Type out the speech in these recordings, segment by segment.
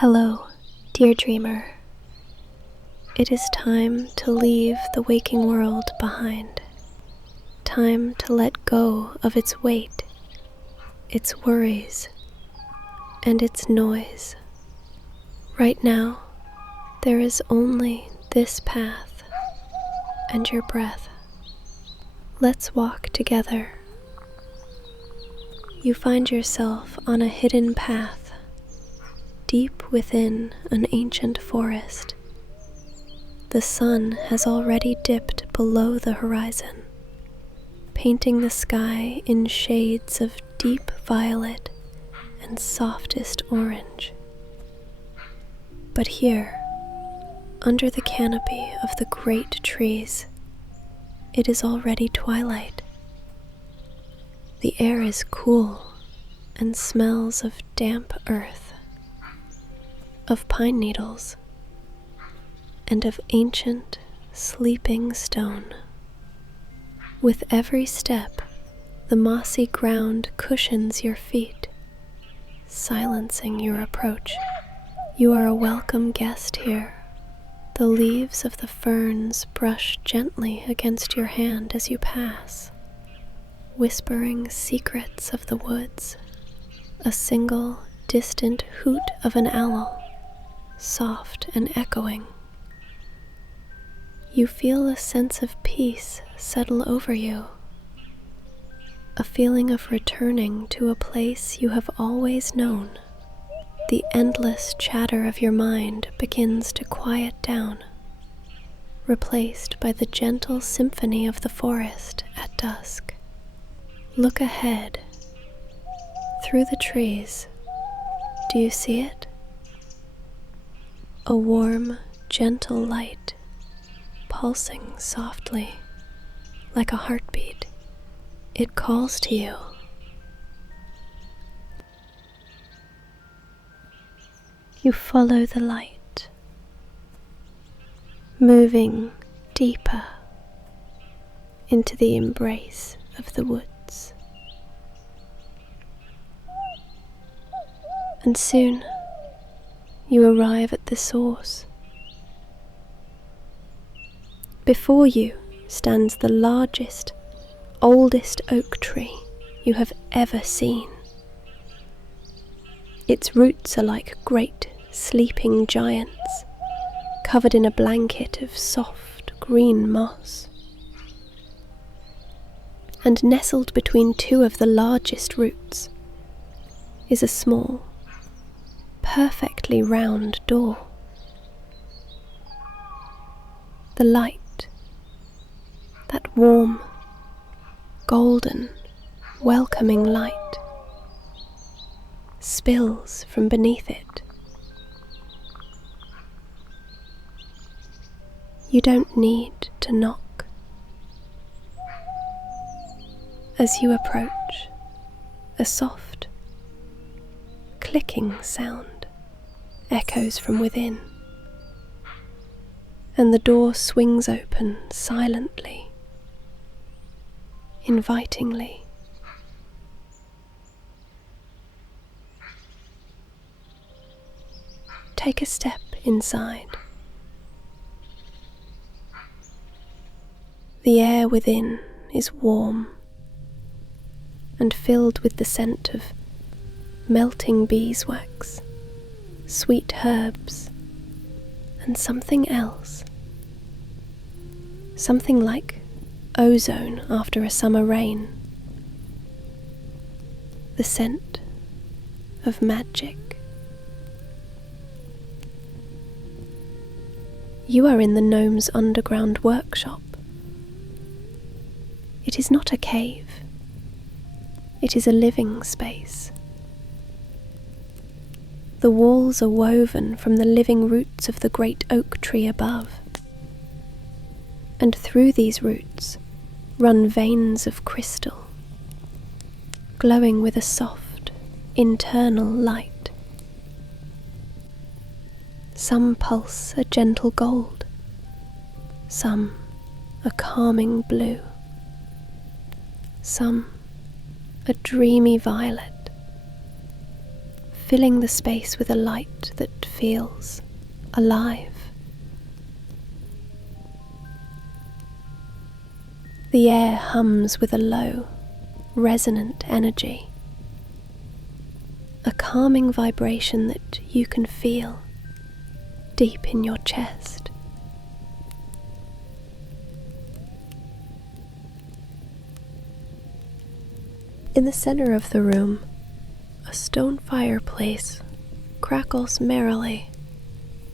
Hello, dear dreamer. It is time to leave the waking world behind. Time to let go of its weight, its worries, and its noise. Right now, there is only this path and your breath. Let's walk together. You find yourself on a hidden path, deep within an ancient forest. The sun has already dipped below the horizon, painting the sky in shades of deep violet and softest orange. But here, under the canopy of the great trees, it is already twilight. The air is cool and smells of damp earth, of pine needles, and of ancient sleeping stone. With every step, the mossy ground cushions your feet, silencing your approach. You are a welcome guest here. The leaves of the ferns brush gently against your hand as you pass, whispering secrets of the woods. A single distant hoot of an owl, soft and echoing. You feel a sense of peace settle over you, a feeling of returning to a place you have always known. The endless chatter of your mind begins to quiet down, replaced by the gentle symphony of the forest at dusk. Look ahead, through the trees. Do you see it? A warm, gentle light, pulsing softly, like a heartbeat. It calls to you. You follow the light, moving deeper into the embrace of the woods. And soon, you arrive at the source. Before you stands the largest, oldest oak tree you have ever seen. Its roots are like great, sleeping giants, covered in a blanket of soft, green moss. And nestled between two of the largest roots is a small, perfectly round door. The light, that warm, golden, welcoming light, spills from beneath it. You don't need to knock. As you approach, a soft, clicking sound echoes from within, and the door swings open silently, invitingly. Take a step inside. The air within is warm and filled with the scent of melting beeswax, sweet herbs, and something else. Something like ozone after a summer rain. The scent of magic. You are in the gnome's underground workshop. It is not a cave. It is a living space. The walls are woven from the living roots of the great oak tree above, and through these roots run veins of crystal, glowing with a soft, internal light. Some pulse a gentle gold, some a calming blue, some a dreamy violet, filling the space with a light that feels alive. The air hums with a low, resonant energy, a calming vibration that you can feel deep in your chest. In the center of the room, a stone fireplace crackles merrily,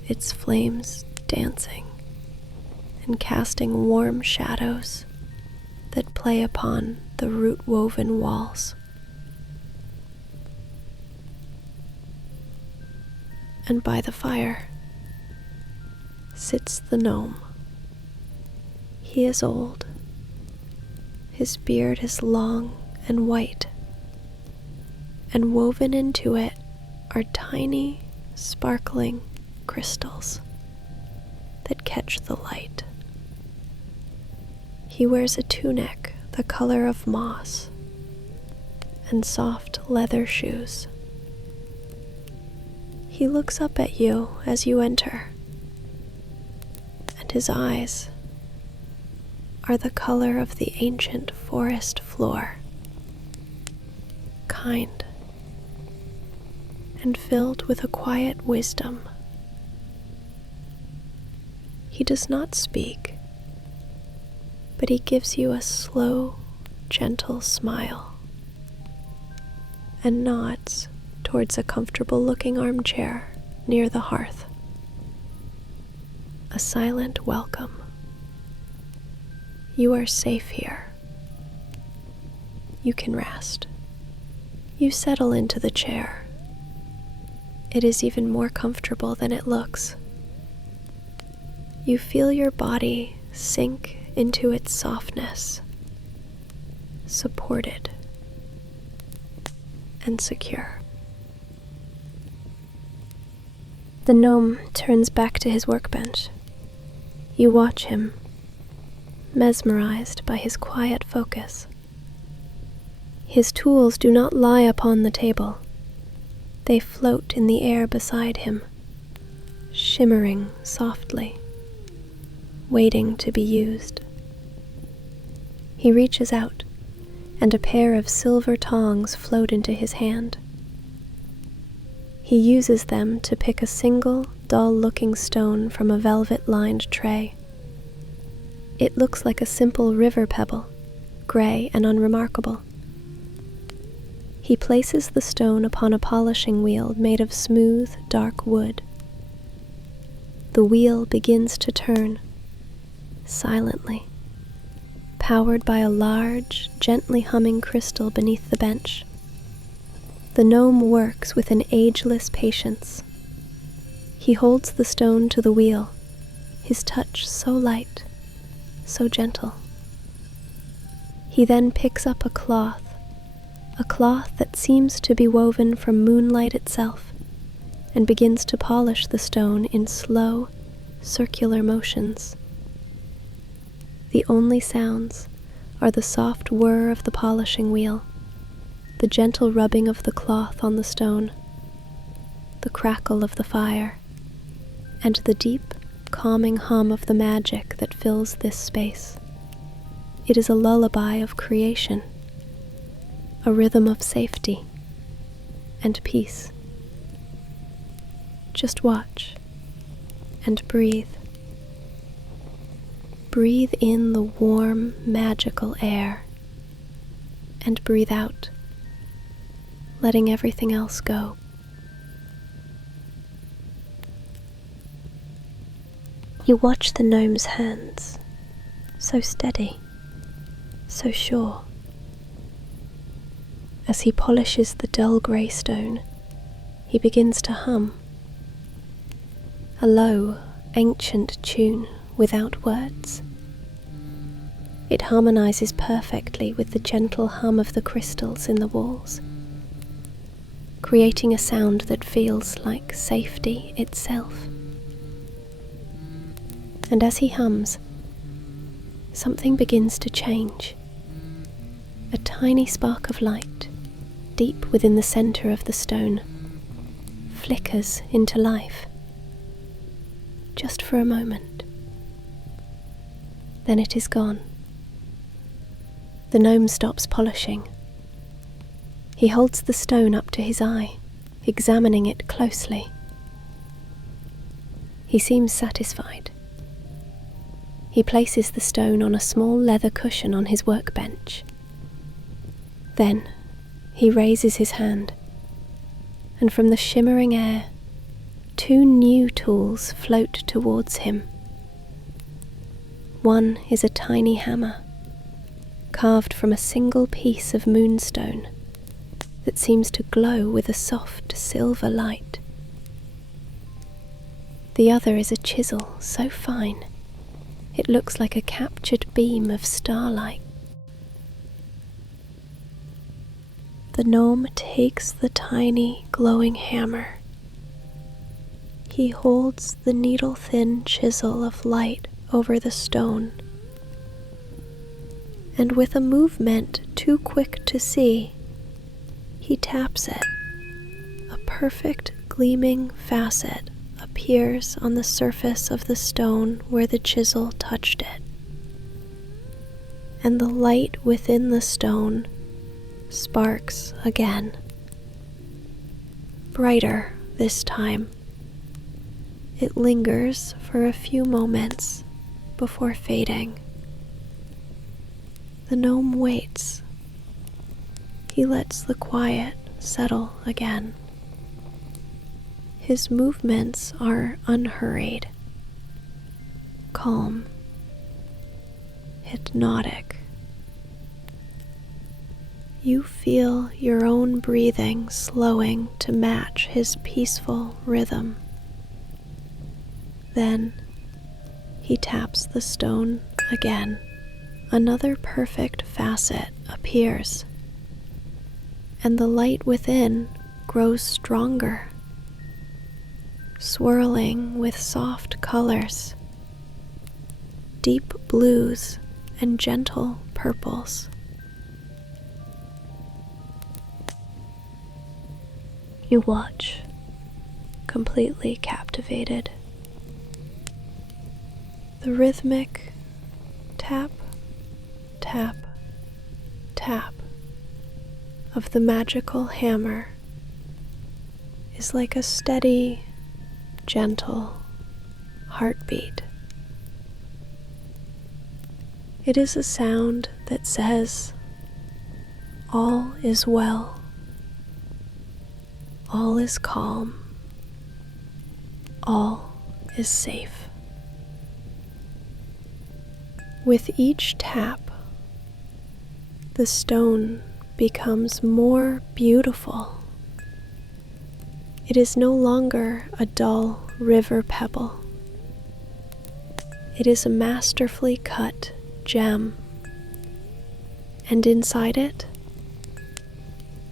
its flames dancing and casting warm shadows that play upon the root-woven walls. And by the fire sits the gnome. He is old. His beard is long and white, and woven into it are tiny, sparkling crystals that catch the light. He wears a tunic the color of moss and soft leather shoes. He looks up at you as you enter, and his eyes are the color of the ancient forest floor, kind and filled with a quiet wisdom. He does not speak, but he gives you a slow, gentle smile and nods towards a comfortable-looking armchair near the hearth. A silent welcome. You are safe here. You can rest. You settle into the chair. It is even more comfortable than it looks. You feel your body sink into its softness, supported and secure. The gnome turns back to his workbench. You watch him, mesmerized by his quiet focus. His tools do not lie upon the table. They float in the air beside him, shimmering softly, waiting to be used. He reaches out, and a pair of silver tongs float into his hand. He uses them to pick a single, dull-looking stone from a velvet-lined tray. It looks like a simple river pebble, gray and unremarkable. He places the stone upon a polishing wheel made of smooth, dark wood. The wheel begins to turn, silently, powered by a large, gently humming crystal beneath the bench. The gnome works with an ageless patience. He holds the stone to the wheel, his touch so light, so gentle. He then picks up a cloth that seems to be woven from moonlight itself, and begins to polish the stone in slow, circular motions. The only sounds are the soft whir of the polishing wheel, the gentle rubbing of the cloth on the stone, the crackle of the fire, and the deep, calming hum of the magic that fills this space. It is a lullaby of creation, a rhythm of safety and peace. Just watch and breathe. Breathe in the warm, magical air, and breathe out, letting everything else go. You watch the gnome's hands, so steady, so sure. As he polishes the dull grey stone, he begins to hum. A low, ancient tune without words. It harmonizes perfectly with the gentle hum of the crystals in the walls, creating a sound that feels like safety itself. And as he hums, something begins to change. A tiny spark of light, deep within the center of the stone, flickers into life, just for a moment. Then it is gone. The gnome stops polishing. He holds the stone up to his eye, examining it closely. He seems satisfied. He places the stone on a small leather cushion on his workbench. Then he raises his hand, and from the shimmering air, 2 new tools float towards him. One is a tiny hammer, carved from a single piece of moonstone that seems to glow with a soft silver light. The other is a chisel so fine it looks like a captured beam of starlight. The gnome takes the tiny glowing hammer. He holds the needle-thin chisel of light over the stone, and with a movement too quick to see, he taps it. A perfect gleaming facet appears on the surface of the stone where the chisel touched it, and the light within the stone sparks again, brighter this time. It lingers for a few moments before fading. The gnome waits. He lets the quiet settle again. His movements are unhurried, calm, hypnotic. You feel your own breathing slowing to match his peaceful rhythm. Then he taps the stone again. Another perfect facet appears, and the light within grows stronger, swirling with soft colors, deep blues and gentle purples. You watch, completely captivated. The rhythmic tap, tap, tap of the magical hammer is like a steady, gentle heartbeat. It is a sound that says, all is well, all is calm, all is safe. With each tap, the stone becomes more beautiful. It is no longer a dull river pebble. It is a masterfully cut gem, and inside it,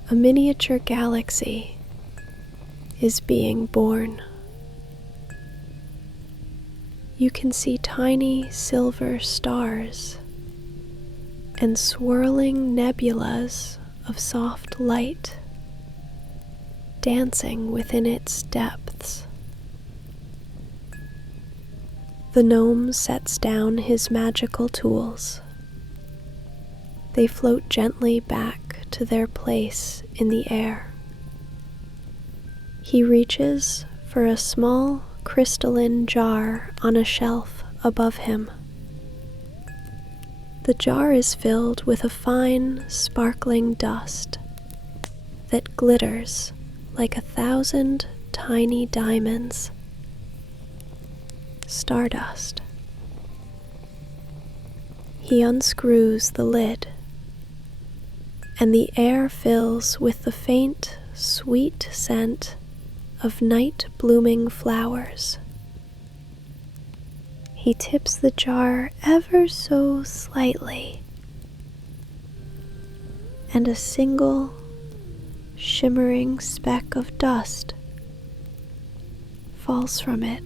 a miniature galaxy is being born. You can see tiny silver stars and swirling nebulas of soft light dancing within its depths. The gnome sets down his magical tools. They float gently back to their place in the air. He reaches for a small crystalline jar on a shelf above him. The jar is filled with a fine, sparkling dust that glitters like 1,000 tiny diamonds. Stardust. He unscrews the lid, and the air fills with the faint, sweet scent of night-blooming flowers. He tips the jar ever so slightly, and a single shimmering speck of dust falls from it,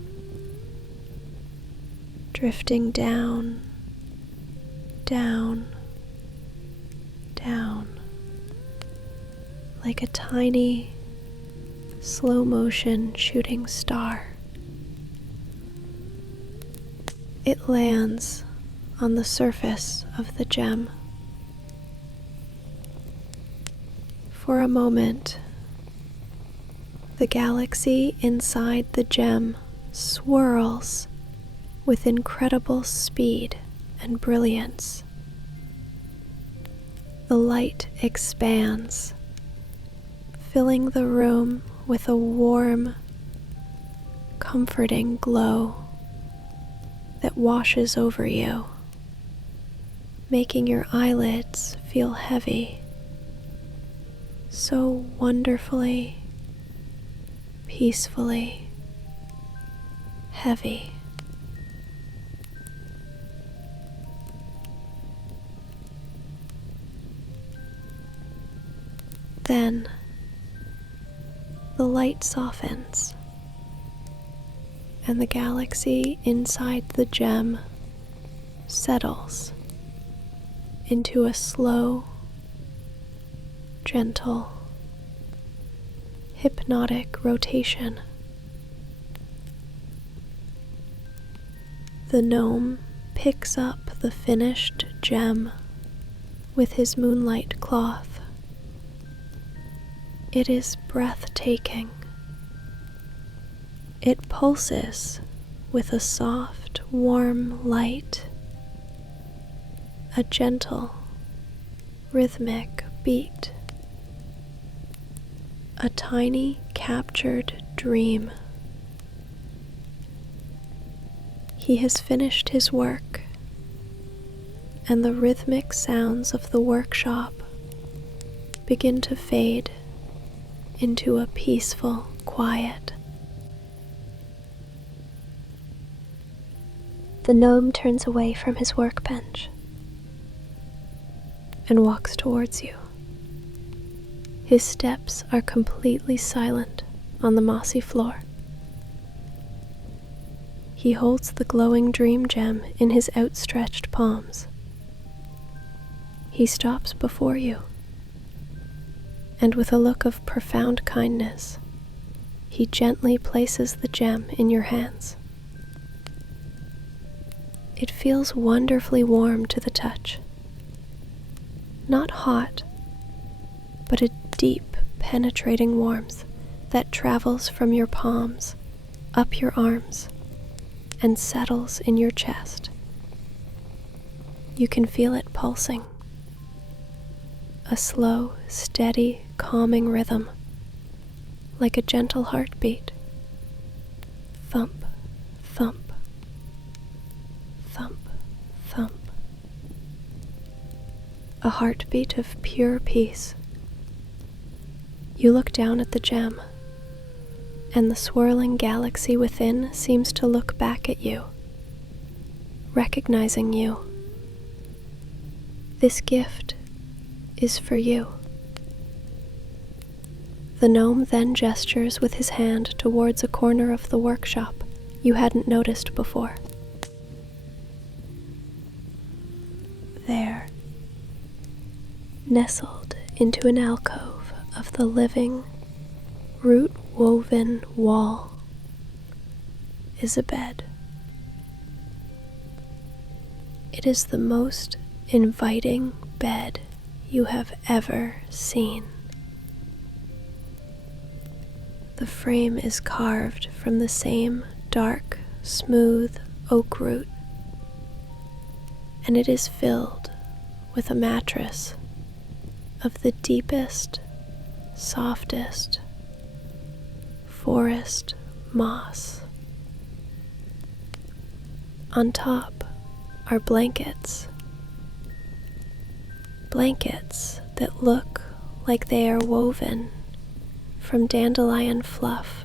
drifting down, down, down, like a tiny slow motion shooting star. It lands on the surface of the gem. For a moment, the galaxy inside the gem swirls with incredible speed and brilliance. The light expands, filling the room with a warm, comforting glow that washes over you, making your eyelids feel heavy, so wonderfully, peacefully heavy. Then the light softens, and the galaxy inside the gem settles into a slow, gentle, hypnotic rotation. The gnome picks up the finished gem with his moonlight cloth. It is breathtaking. It pulses with a soft, warm light, a gentle, rhythmic beat, a tiny captured dream. He has finished his work, and the rhythmic sounds of the workshop begin to fade into a peaceful quiet. The gnome turns away from his workbench and walks towards you. His steps are completely silent on the mossy floor. He holds the glowing dream gem in his outstretched palms. He stops before you, and with a look of profound kindness, he gently places the gem in your hands. It feels wonderfully warm to the touch. Not hot, but a deep, penetrating warmth that travels from your palms, up your arms, and settles in your chest. You can feel it pulsing. A slow, steady, calming rhythm, like a gentle heartbeat. Thump, thump, thump, thump. A heartbeat of pure peace. You look down at the gem, and the swirling galaxy within seems to look back at you, recognizing you. This gift is for you. The gnome then gestures with his hand towards a corner of the workshop you hadn't noticed before. There, nestled into an alcove of the living, root-woven wall, is a bed. It is the most inviting bed you have ever seen. The frame is carved from the same dark, smooth oak root, and it is filled with a mattress of the deepest, softest forest moss. On top are blankets that look like they are woven from dandelion fluff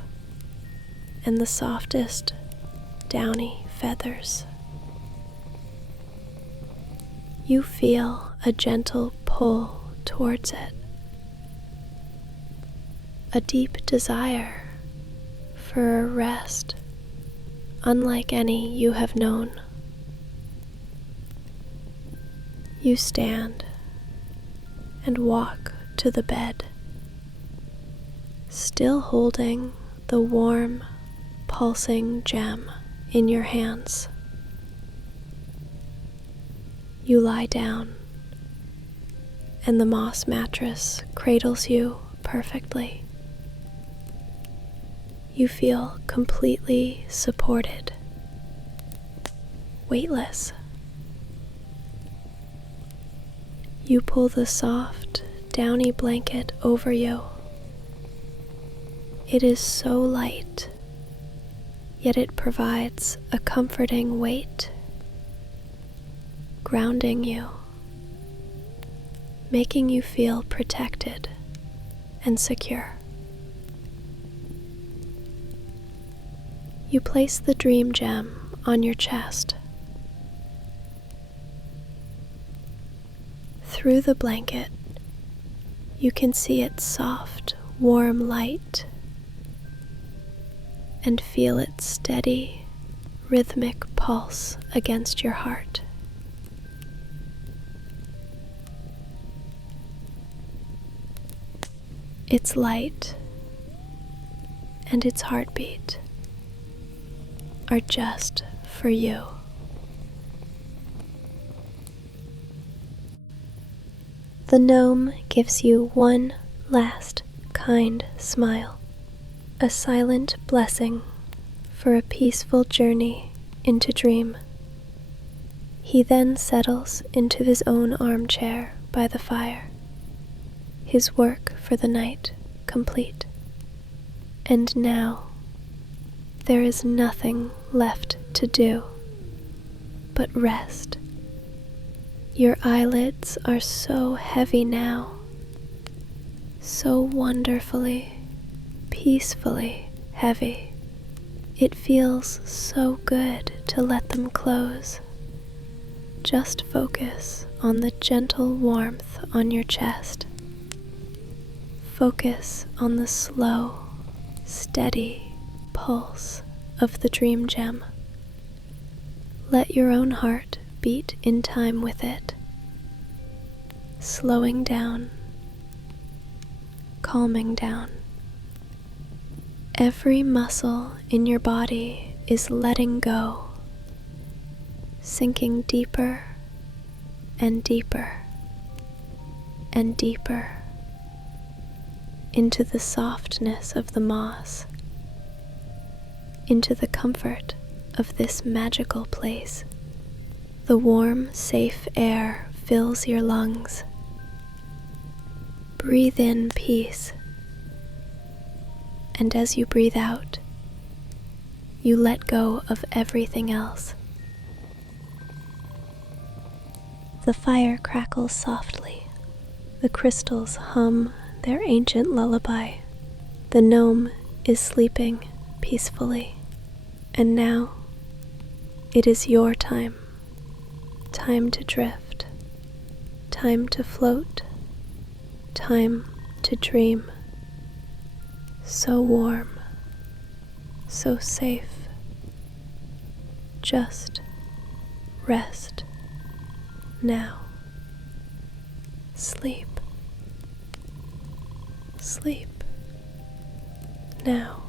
and the softest, downy feathers. You feel a gentle pull towards it, a deep desire for a rest unlike any you have known. You stand and walk to the bed, still holding the warm, pulsing gem in your hands. You lie down, and the moss mattress cradles you perfectly. You feel completely supported, weightless. You pull the soft, downy blanket over you. It is so light, yet it provides a comforting weight, grounding you, making you feel protected and secure. You place the dream gem on your chest. Through the blanket, you can see its soft, warm light and feel its steady, rhythmic pulse against your heart. Its light and its heartbeat are just for you. The gnome gives you one last kind smile, a silent blessing for a peaceful journey into dream. He then settles into his own armchair by the fire, his work for the night complete. And now there is nothing left to do but rest. Your eyelids are so heavy now, so wonderfully, peacefully heavy. It feels so good to let them close. Just focus on the gentle warmth on your chest. Focus on the slow, steady pulse of the dream gem. Let your own heart beat in time with it, slowing down, calming down. Every muscle in your body is letting go, sinking deeper and deeper and deeper into the softness of the moss, into the comfort of this magical place. The warm, safe air fills your lungs. Breathe in peace, and as you breathe out, you let go of everything else. The fire crackles softly. The crystals hum their ancient lullaby. The gnome is sleeping peacefully, and now it is your time. Time to drift, time to float, time to dream. So warm, so safe. Just rest now. Sleep, sleep now.